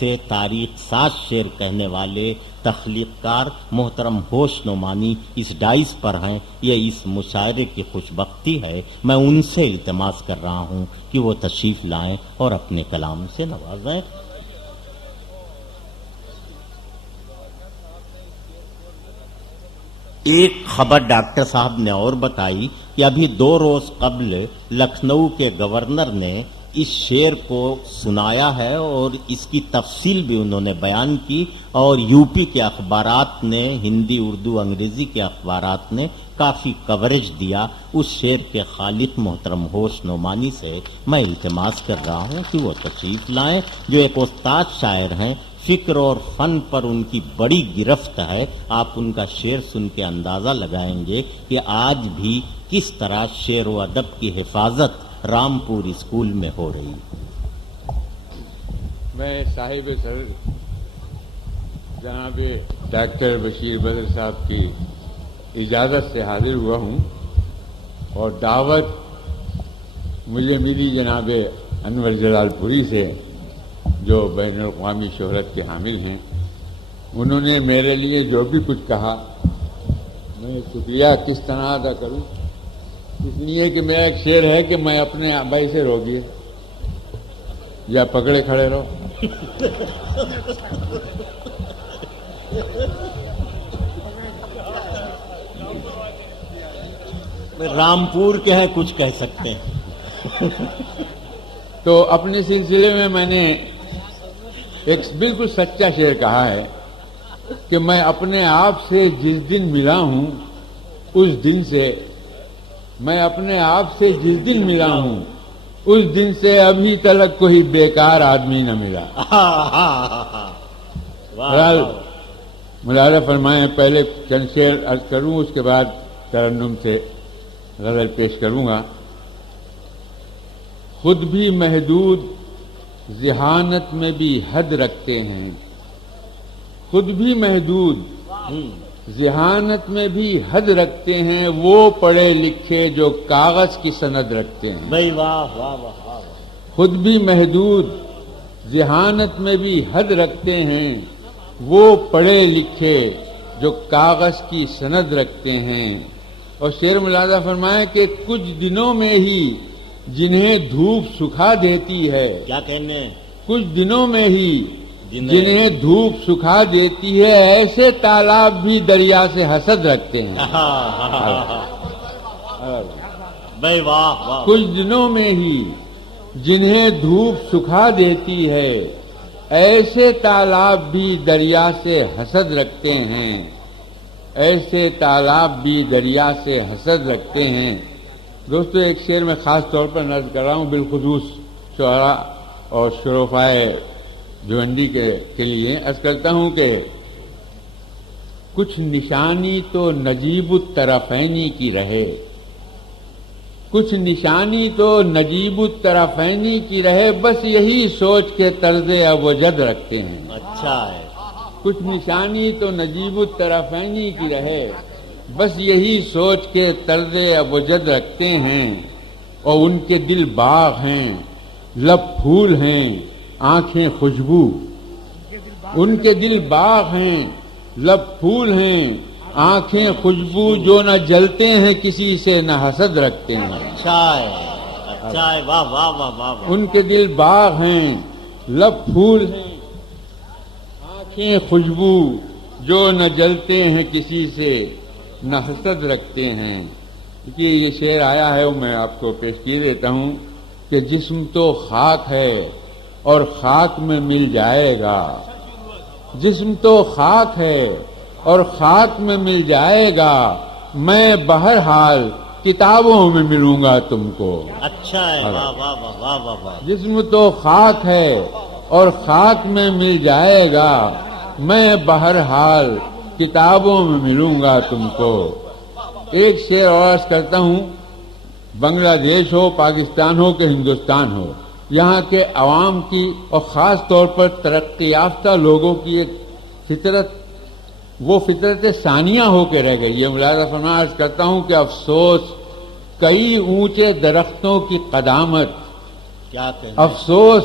سے تاریخ ساز شعر کہنے والے تخلیق کار محترم ہوش نعمانی اس ڈائس پر ہیں. یہ اس مشاعرے کی خوش بختی ہے. میں ان سے التماس کر رہا ہوں کہ وہ تشریف لائیں اور اپنے کلام سے نوازیں. ایک خبر ڈاکٹر صاحب نے اور بتائی کہ ابھی 2 روز قبل لکھنؤ کے گورنر نے اس شعر کو سنایا ہے اور اس کی تفصیل بھی انہوں نے بیان کی، اور یو پی کے اخبارات نے، ہندی، اردو، انگریزی کے اخبارات نے کافی کوریج دیا. اس شعر کے خالق محترم ہوش نعمانی سے میں التماس کر رہا ہوں کہ وہ تشریف لائیں، جو ایک استاد شاعر ہیں. فکر اور فن پر ان کی بڑی گرفت ہے. آپ ان کا شعر سن کے اندازہ لگائیں گے کہ آج بھی کس طرح شعر و ادب کی حفاظت رامپور اسکول میں ہو رہی. میں صاحب سر جناب ڈاکٹر بشیر بدر صاحب کی اجازت سے حاضر ہوا ہوں، اور دعوت مجھے ملی جناب انور جلال پوری سے، جو بین الاقوامی شہرت کے حامل ہیں. انہوں نے میرے لیے جو بھی کچھ کہا، میں شکریہ کس طرح ادا کروں. اس لیے کہ میرا ایک شعر ہے کہ میں اپنے آبائی سے روکیے یا پکڑے کھڑے رہو. رامپور کے ہیں، کچھ کہہ سکتے ہیں. تو اپنے سلسلے میں نے ایک بالکل سچا شعر کہا ہے کہ میں اپنے آپ سے جس دن ملا ہوں اس دن سے، میں اپنے آپ سے جس دن ملا ہوں اس دن سے ابھی تک کوئی بیکار آدمی نہ ملا. ملاحظہ فرمائیں، پہلے چند شعر عرض کروں، اس کے بعد ترنم سے غزل پیش کروں گا. خود بھی محدود ذہانت میں بھی حد رکھتے ہیں، خود بھی محدود ذہانت میں بھی حد رکھتے ہیں، وہ پڑھے لکھے جو کاغذ کی سند رکھتے ہیں. بھائی واہ واہ واہ واہ. خود بھی محدود ذہانت میں بھی حد رکھتے ہیں، وہ پڑھے لکھے جو کاغذ کی سند رکھتے ہیں. اور شعر ملاحظہ فرمائیں کہ کچھ دنوں میں ہی جنہیں دھوپ سکھا دیتی ہے، کیا کہنے، کچھ دنوں میں ہی جنہیں دھوپ سکھا دیتی ہے، ایسے تالاب بھی دریا سے حسد رکھتے ہیں. بھائی واہ واہ. کچھ دنوں میں ہی جنہیں دھوپ سکھا دیتی ہے، ایسے تالاب بھی دریا سے حسد رکھتے ہیں، ایسے تالاب بھی دریا سے حسد رکھتے ہیں. دوستو، ایک شعر میں خاص طور پر نقل کر رہا ہوں، بالخصوص شعراء اور شرفائے بھیونڈی کے لیے عرض کرتا ہوں کہ کچھ نشانی تو نجیب الطرفینی کی رہے، کچھ نشانی تو نجیب الطرفینی کی رہے، بس یہی سوچ کے طرز اوجد رکھتے ہیں. اچھا ہے. کچھ نشانی تو نجیب الطرفینی کی رہے، بس یہی سوچ کے طرز اوجد رکھتے ہیں. اور ان کے دل باغ ہیں، لب پھول ہیں، آنکھیں خوشبو. ان کے دل باغ ہیں، لب پھول ہیں، آنکھیں خوشبو، جو نہ جلتے ہیں کسی سے نہ حسد رکھتے ہیں. اچھا ہے، اچھا ہے. واہ واہ واہ واہ. ان کے دل باغ ہیں، لب پھول ہیں، آنکھیں خوشبو، جو نہ جلتے ہیں کسی سے نہ حسد رکھتے ہیں. دیکھیے، یہ شعر آیا ہے، میں آپ کو پیش کیے دیتا ہوں کہ جسم تو خاک ہے اور خاک میں مل جائے گا، جسم تو خاک ہے اور خاک میں مل جائے گا، میں بہرحال کتابوں میں ملوں گا تم کو. اچھا ہے. واہ واہ واہ واہ واہ واہ. جسم تو خاک ہے اور خاک میں مل جائے گا، میں بہرحال کتابوں میں ملوں گا تم کو. ایک شعر اور عرض کرتا ہوں. بنگلہ دیش ہو، پاکستان ہو کہ ہندوستان ہو، یہاں کے عوام کی اور خاص طور پر ترقی یافتہ لوگوں کی ایک فطرت، وہ فطرت ثانیہ ہو کے رہ گئی ہے. ملاحظہ فرمائیں، عرض کرتا ہوں کہ افسوس کئی اونچے درختوں کی قدامت، کیا کہنا. افسوس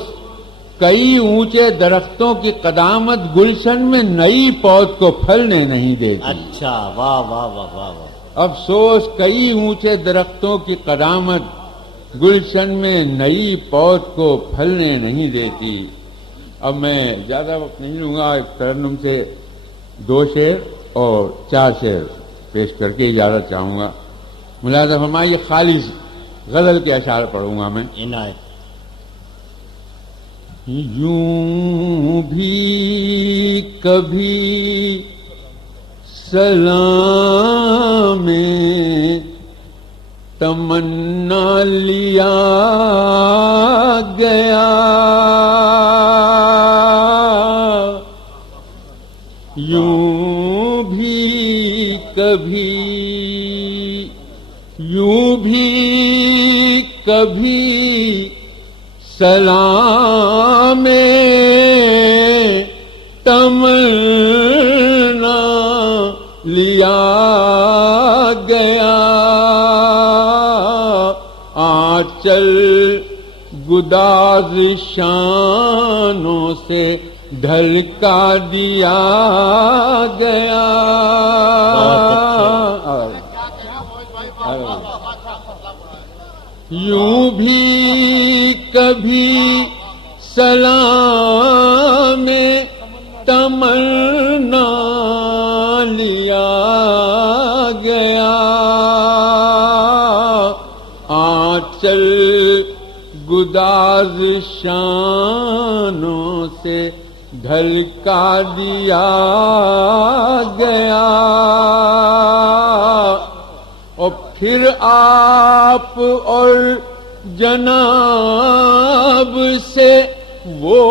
کئی اونچے درختوں کی قدامت گلشن میں نئی پود کو پھلنے نہیں دیتی. اچھا، واہ واہ واہ واہ واہ. افسوس کئی اونچے درختوں کی قدامت گلشن میں نئی پود کو پھلنے نہیں دیتی. اب میں زیادہ وقت نہیں لوں گا، ایک ترنم سے 2 شعر اور 4 شعر پیش کر کے اجازت چاہوں گا. ملاحظہ فرمائیے، خالص غزل کے اشعار پڑھوں گا میں. عنایت. یوں بھی کبھی سلام میں تمنا لیا گیا، یوں بھی کبھی سلام میں تمنا لیا گیا، آنچل گدازشانوں سے ڈھلکا دیا گیا. یوں بھی کبھی سلام میں تمنا لیا گیا، آنچل گدازشانوں سے ڈھلکا دیا گیا. اور پھر آپ اور جناب سے وہ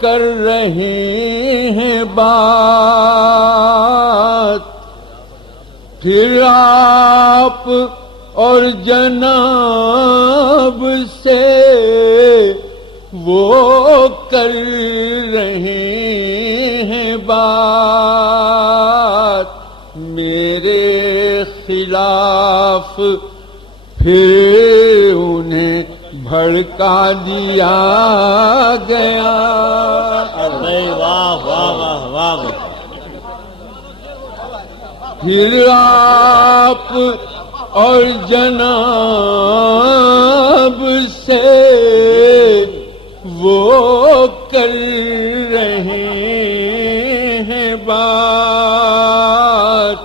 کر رہے ہیں بات، پھر آپ اور جناب سے وہ کر رہے ہیں بات، میرے خلاف پھر انہیں بھڑکا دیا گیا. واہ واہ واہ واہ. پھر آپ اور جناب سے وہ کر رہے ہیں بات،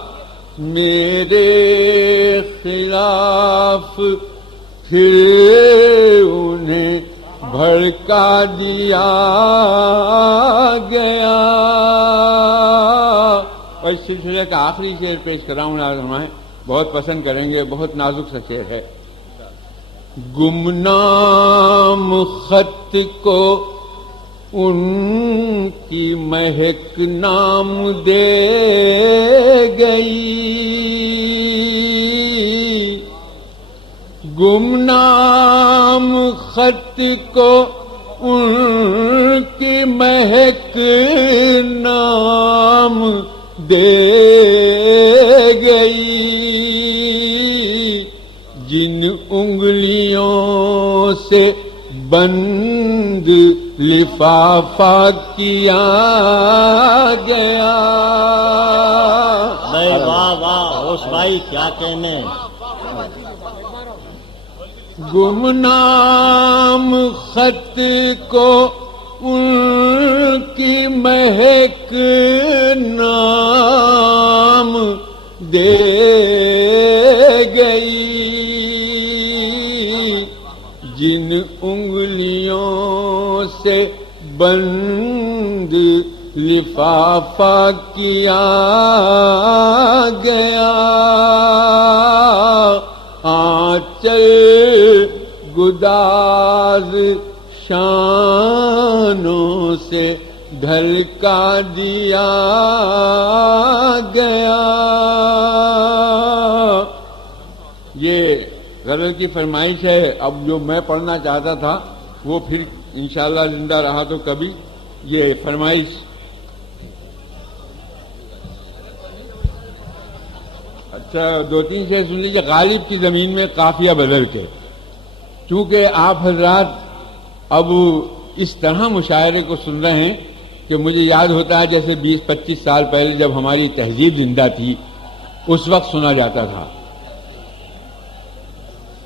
میرے خلاف پھر انہیں بھڑکا دیا گیا. اور اس سلسلے کا آخری شعر پیش کراؤں گا، بہت پسند کریں گے، بہت نازک سا شعر ہے. گمنام خط کو ان کی مہک نام دے گئی، گمنام خط کو ان کی مہک نام دے گئی، جن انگلیوں سے بند لفافہ کیا گیا. واہ واہ ہوش بھائی، کیا کہنے. گمنام خط کو ان کی مہک نام دے گئی، جن انگلیوں سے بند لفافہ کیا گیا، آنچل گداز شانوں سے ڈھلکا دیا گیا. یہ غزل کی فرمائش ہے. اب جو میں پڑھنا چاہتا تھا وہ پھر انشاءاللہ زندہ رہا تو کبھی یہ فرمائش. اچھا 2-3 شعر سن لیجیے. غالب کی زمین میں قافیہ بدل کے، چونکہ آپ حضرات اب اس طرح مشاعرے کو سن رہے ہیں کہ مجھے یاد ہوتا ہے جیسے 20-25 سال پہلے جب ہماری تہذیب زندہ تھی اس وقت سنا جاتا تھا.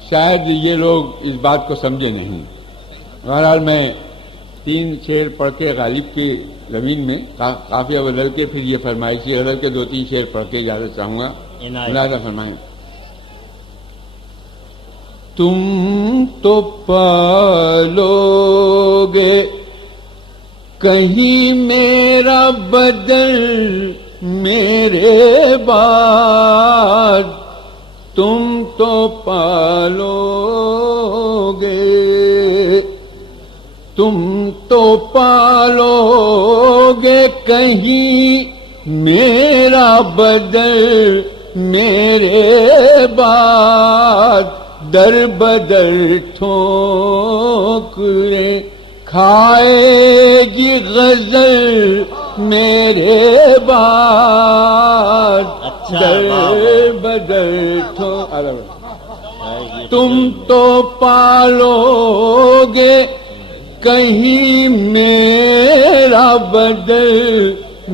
شاید یہ لوگ اس بات کو سمجھے نہیں. بہرحال میں 3 شعر پڑھ کے غالب کی زمین میں قافیہ بدل کے پھر یہ فرمائشی بدل کے 2-3 شعر پڑھ کے اجازت چاہوں گا. ملاحظہ فرمائیں. تم تو پالو گے کہیں میرا بدل میرے بعد، تم تو پالو گے، تم تو پالو گے کہیں میرا بدل میرے بعد، در بدر ٹھوکریں کھائے گی غزل میرے بعد، در بدر تم تو پالو گے کہیں میرا بدل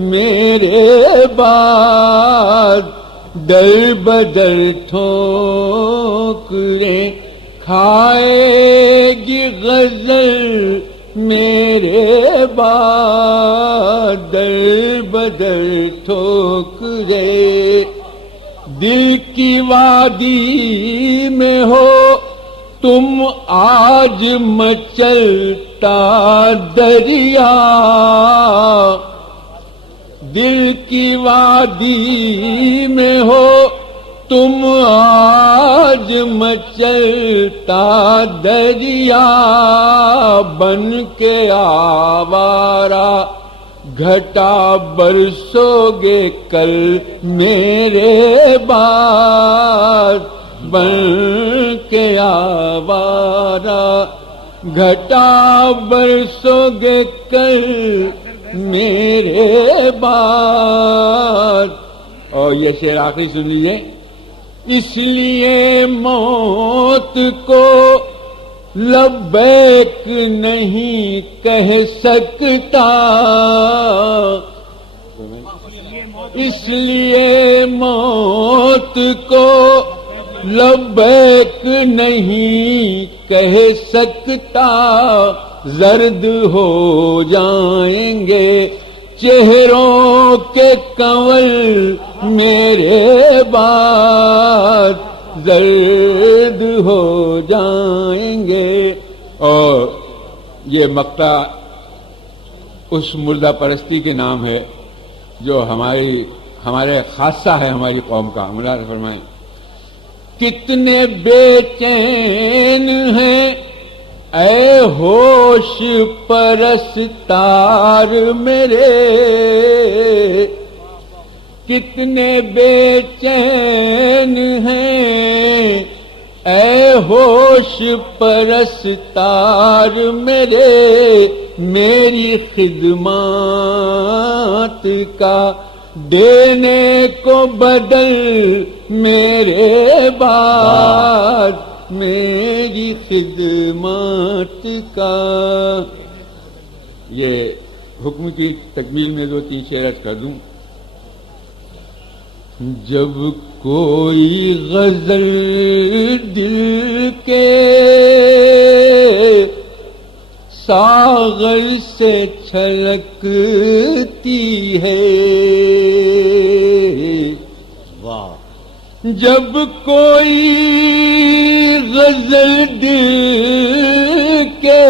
میرے بعد، در بدر ٹھوکریں کھائے گی غزل میرے بعد، در بدر ٹھوکریں. دل کی وادی میں ہو تم آج مچلتا دریا، دل کی وادی میں ہو تم آج مچلتا دریا، بن کے آوارہ گھٹا برسو گے کل میرے بعد، بن کے آوارہ گھٹا برسو گے کل میرے بعد. اور یہ شعر آخری سن لیجیے. اس لیے موت کو لبیک نہیں کہہ سکتا، اس لیے موت کو لبیک نہیں کہہ سکتا، زرد ہو جائیں گے چہروں کے کنول میرے بعد، زرد ہو جائیں گے. اور یہ مقطع اس مردہ پرستی کے نام ہے جو ہمارے خاصہ ہے ہماری قوم کا. ملاحظہ فرمائیں. کتنے بے چین ہیں اے ہوش پرستار میرے، کتنے بے چین ہیں اے ہوش پرستار میرے، میری خدمات کا دینے کو بدل میرے بعد، میری خدمات کا. یہ حکم کی تکمیل میں 2-3 شعر عرض کر دوں. جب کوئی غزل دل کے ساغر سے چھلکتی ہے، جب کوئی غزل دل کے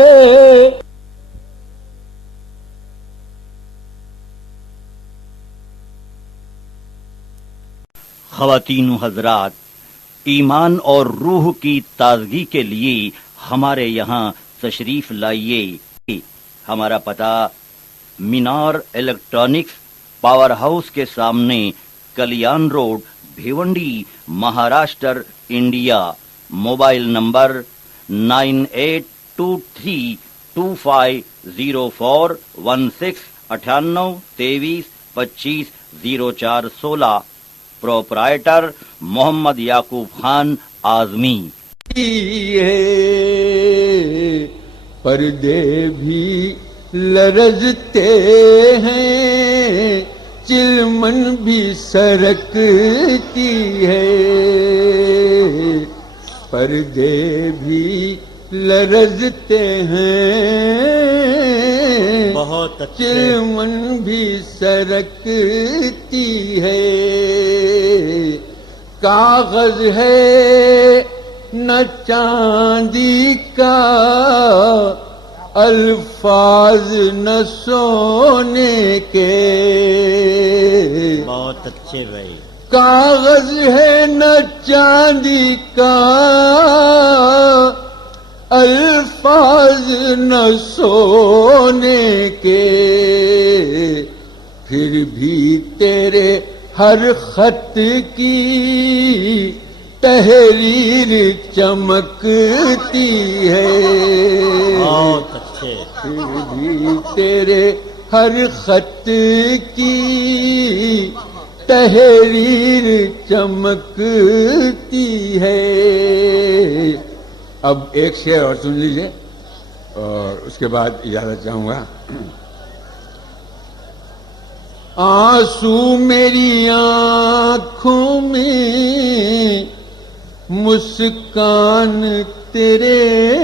خواتین و حضرات، ایمان اور روح کی تازگی کے لیے ہمارے یہاں تشریف لائیے. ہمارا پتہ مینار الیکٹرانکس پاور ہاؤس کے سامنے، Kalyan road, Bhiwandi, Maharashtra, India. Mobile number 9823250416 9823250416. Proprietor Mohammad Yaqub Khan Azmi. پردے بھی لرزتے ہیں، چلمن بھی سرکتی ہے، پردے بھی لرزتے ہیں، بہت اچھے، چلمن بھی سرکتی ہے، کاغذ ہے نہ چاندی کا، الفاظ نہ سونے کے، بہت اچھے بھائی، کاغذ ہے نہ چاندی کا، الفاظ نہ سونے کے، پھر بھی تیرے ہر خط کی تحریر چمکتی ہے، بہت اچھے، پھر بھی تیرے ہر خط کی تحریر چمکتی ہے۔ اب ایک شعر اور سن لیجئے اور اس کے بعد اجازت چاہوں گا۔ آنسو میری آنکھوں میں، مسکان تیرے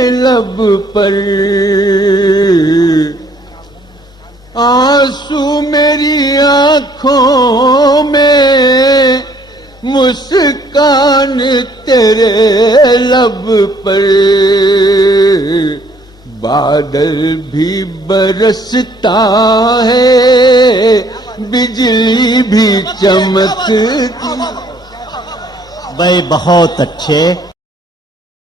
لب پر، آنسو میری آنکھوں میں، مسکان تیرے لب پر، بادل بھی برستا ہے، بجلی بھی چمکتی۔ بھائی بہت اچھے،